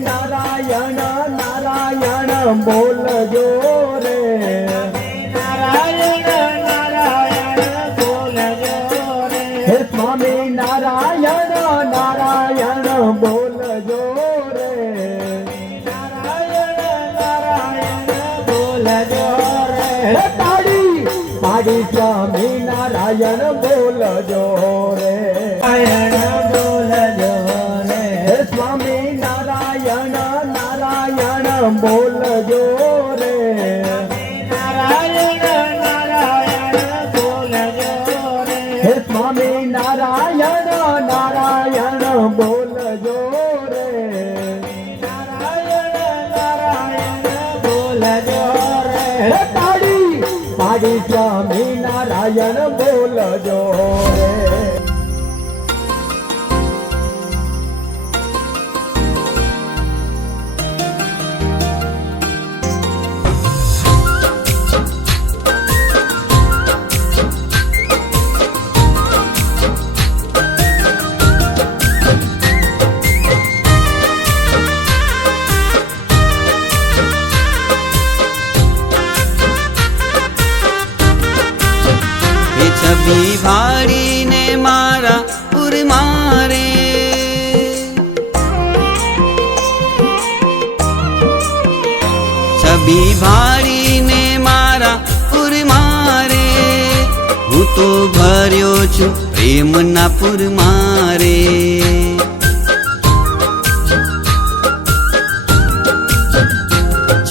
નારાયણ નારાયણ બોલજો રે નારાયણ નારાયણ બોલજો રે હે સ્વામી નારાયણ નારાયણ બોલજો રે નારાયણ નારાયણ બોલજો રે હે તાળી સ્વામી નારાયણ બોલજો રે નારાયણ નારાયણ બોલજો રે. નારાયણ નારાયણ બોલજો રે. હે સ્વામી નારાયણ નારાયણ બોલજો રે. નારાયણ નારાયણ બોલજો રે. પાડી તાળી સ્વામી નારાયણ બોલજો રે. ભાડીને મારા પુર મારે. છબી ભાડીને મારા પુર મારે. હું તો ભર્યો છું પ્રેમના પુર મારે.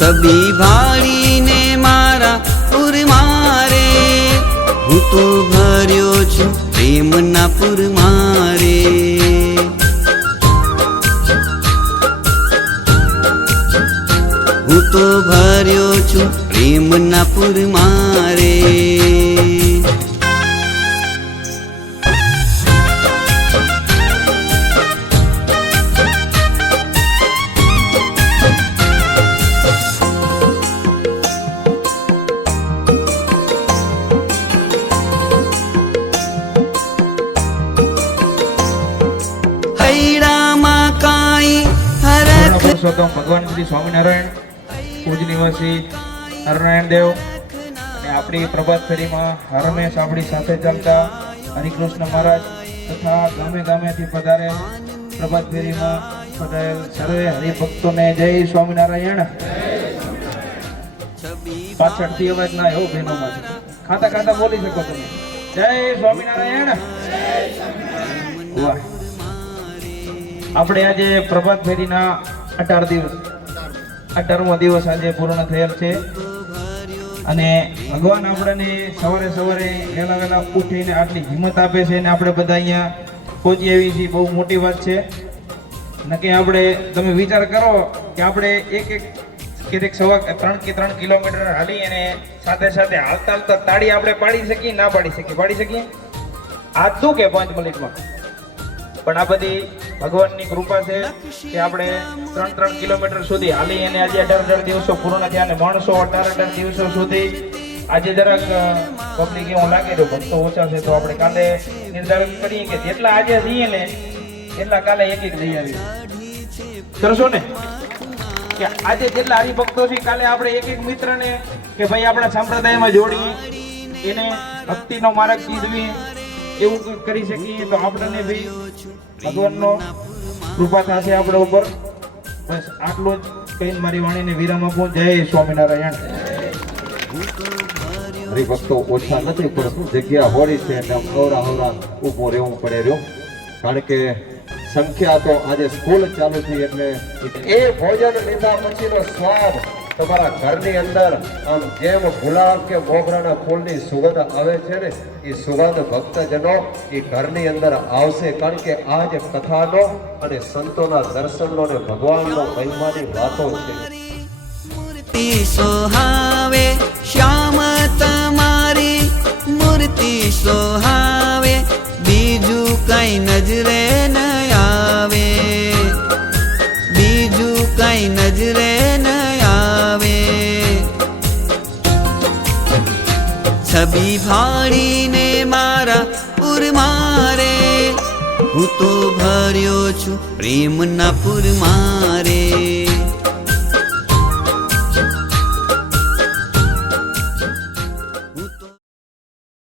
છબી ભાડીને મારા પુર મારે. હું તો ભર્યો છું પ્રેમના પુર મારે. હું તો ભર્યો છું પ્રેમના પુર મારે પુરુષોત્તમ ભગવાન શ્રી સ્વામિનારાયણ પૂજ નિવાસી હરનારાયણ દેવ અને આપણી પ્રભાત ફેરીમાં હરમેશ આપણી સાથે ચાલતા હરિકૃષ્ણ મહારાજ તથા ગામે ગામેથી પધારે પ્રભાત ફેરીમાં પધારેલ સર્વે હરિભક્તોને જય સ્વામિનારાયણ. પાછળથી અવાજ એવો બહેનોમાં ખાતા ખાતા બોલી શકો તમે. જય સ્વામિનારાયણ. વાહ. આપણે આજે પ્રભાત ફેરીના અઢાર દિવસ. અઢારમો દિવસ આજે પૂર્ણ થયેલ છે. અને ભગવાન આપણને સવારે સવારે વહેલા વહેલા ઉઠીને આટલી હિંમત આપે છે અને આપણે બધા અહીંયા પહોંચી આવી છીએ. બહુ મોટી વાત છે. નકે આપણે, તમે વિચાર કરો કે આપણે એક એક ક્યારેક સવા ત્રણ કે ત્રણ કિલોમીટર હાલી અને સાથે સાથે હાલતા હાલતા તાળી આપણે પાડી શકીએ, ના પાડી શકીએ? પાડી શકીએ? આજ તું કે પાંચ મિનિટમાં? પણ આ બધી ભગવાનની કૃપા છે કે આપણે ત્રણ ત્રણ કિલોમીટર સુધી હાલી અને આજે અઢાર અઢાર દિવસો પૂર્ણ થયા અને માણસો અઢાર અઢાર દિવસો સુધી આજે જરાક પબ્લિક એવું લાગે તો ભક્તો ઓછા છે, તો આપણે કાલે નિર્ધારિત કરીએ કે જેટલા આજે જઈએ ને એટલા કાલે એક એક લઈ આવીએ. કરશો ને? કે આજે જેટલા હરિભક્તો છે, કાલે આપણે એક એક મિત્રને કે ભાઈ આપણા સંપ્રદાયમાં જોડીએ એને ભક્તિનો માર્ગ કીધવી એવું કંઈક કરી શકીએ તો આપણને બી ભગવાનનો કૃપા થશે આપણા ઉપર. બસ આટલું જ કહીને મારી વાણીને વિરામ આપો. જય સ્વામિનારાયણ. હરિભક્તો ઓછા નથી શું જગ્યા હોળી છે એટલે હવરા હવરા ઊભો રહેવું પડે રહ્યું. કારણ કે સંખ્યા તો આજે સ્કૂલ ચાલુ થઈ એટલે એ ભોજન લીધા પછીનો સ્વાદ તમારા ઘરની અંદર આમ જેમ ગુલાબ કે મોગરાના ફૂલની સુગંધ આવે છે ને, એ સુગંધ ભક્તજનો એ ઘરની અંદર આવશે. કારણ કે આ જે કથાનો અને સંતોના દર્શનનો ને ભગવાનનો મહિમાની વાતો છે. સોહાવે, શ્યામ છબી મારા પુર મારે હું તો ભર્યો છું પ્રેમના પુર મારે